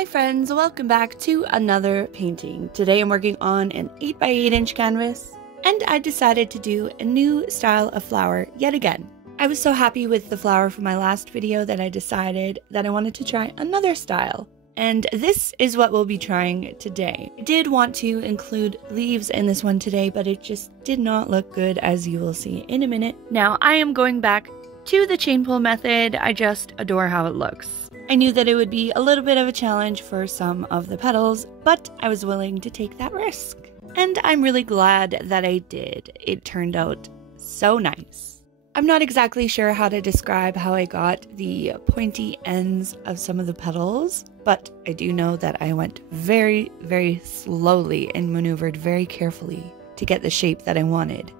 Hi friends, welcome back to another painting. Today I'm working on an 8x8 inch canvas, and I decided to do a new style of flower yet again. I was so happy with the flower from my last video that I decided that I wanted to try another style. And this is what we'll be trying today. I did want to include leaves in this one today, but it just did not look good, as you will see in a minute. Now I am going back to the chain pull method. I just adore how it looks. I knew that it would be a little bit of a challenge for some of the petals, but I was willing to take that risk. And I'm really glad that I did. It turned out so nice. I'm not exactly sure how to describe how I got the pointy ends of some of the petals, but I do know that I went very, very slowly and maneuvered very carefully to get the shape that I wanted.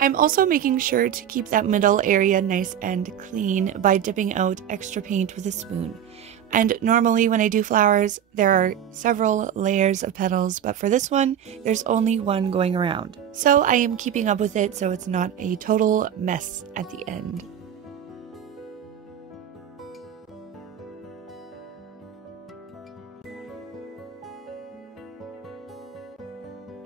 I'm also making sure to keep that middle area nice and clean by dipping out extra paint with a spoon. And normally when I do flowers, there are several layers of petals, but for this one, there's only one going around. So I am keeping up with it so it's not a total mess at the end.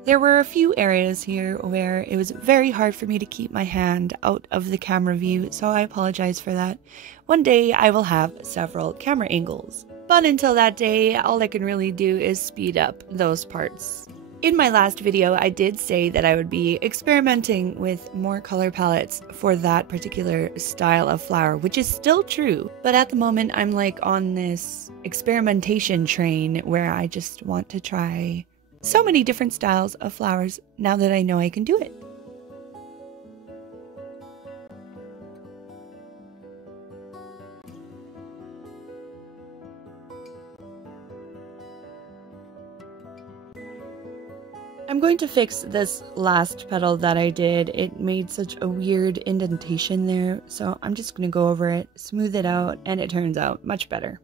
There were a few areas here where it was very hard for me to keep my hand out of the camera view, so I apologize for that. One day I will have several camera angles, but until that day, all I can really do is speed up those parts. In my last video, I did say that I would be experimenting with more color palettes for that particular style of flower, which is still true, but at the moment I'm like on this experimentation train where I just want to try so many different styles of flowers now that I know I can do it. I'm going to fix this last petal that I did. It made such a weird indentation there, so I'm just going to go over it, smooth it out, and it turns out much better.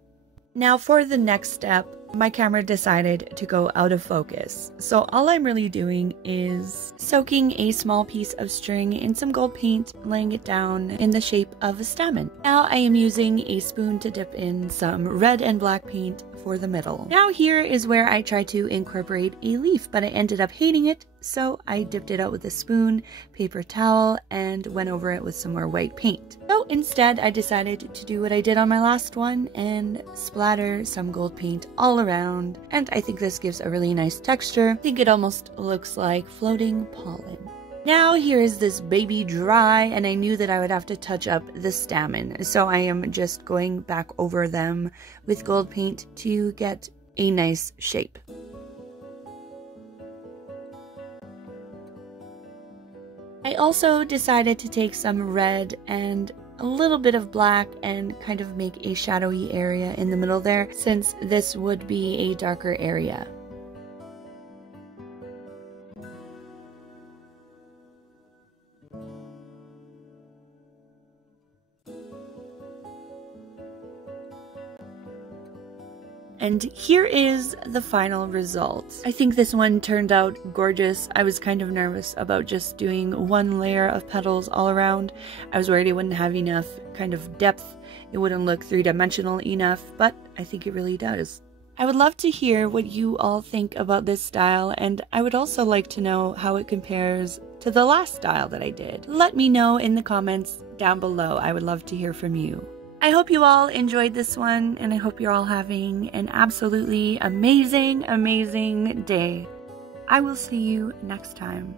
Now for the next step, my camera decided to go out of focus. So all I'm really doing is soaking a small piece of string in some gold paint, laying it down in the shape of a stamen. Now I am using a spoon to dip in some red and black paint for the middle. Now here is where I tried to incorporate a leaf, but I ended up hating it, so I dipped it out with a spoon, paper towel, and went over it with some more white paint. So instead I decided to do what I did on my last one and splatter some gold paint all around, and I think this gives a really nice texture. I think it almost looks like floating pollen. Now here is this baby dry, and I knew that I would have to touch up the stamen, so I am just going back over them with gold paint to get a nice shape. I also decided to take some red and a little bit of black and kind of make a shadowy area in the middle there, since this would be a darker area. And here is the final result. I think this one turned out gorgeous. I was kind of nervous about just doing one layer of petals all around. I was worried it wouldn't have enough kind of depth. It wouldn't look three-dimensional enough, but I think it really does. I would love to hear what you all think about this style, and I would also like to know how it compares to the last style that I did. Let me know in the comments down below. I would love to hear from you. I hope you all enjoyed this one, and I hope you're all having an absolutely amazing, amazing day. I will see you next time.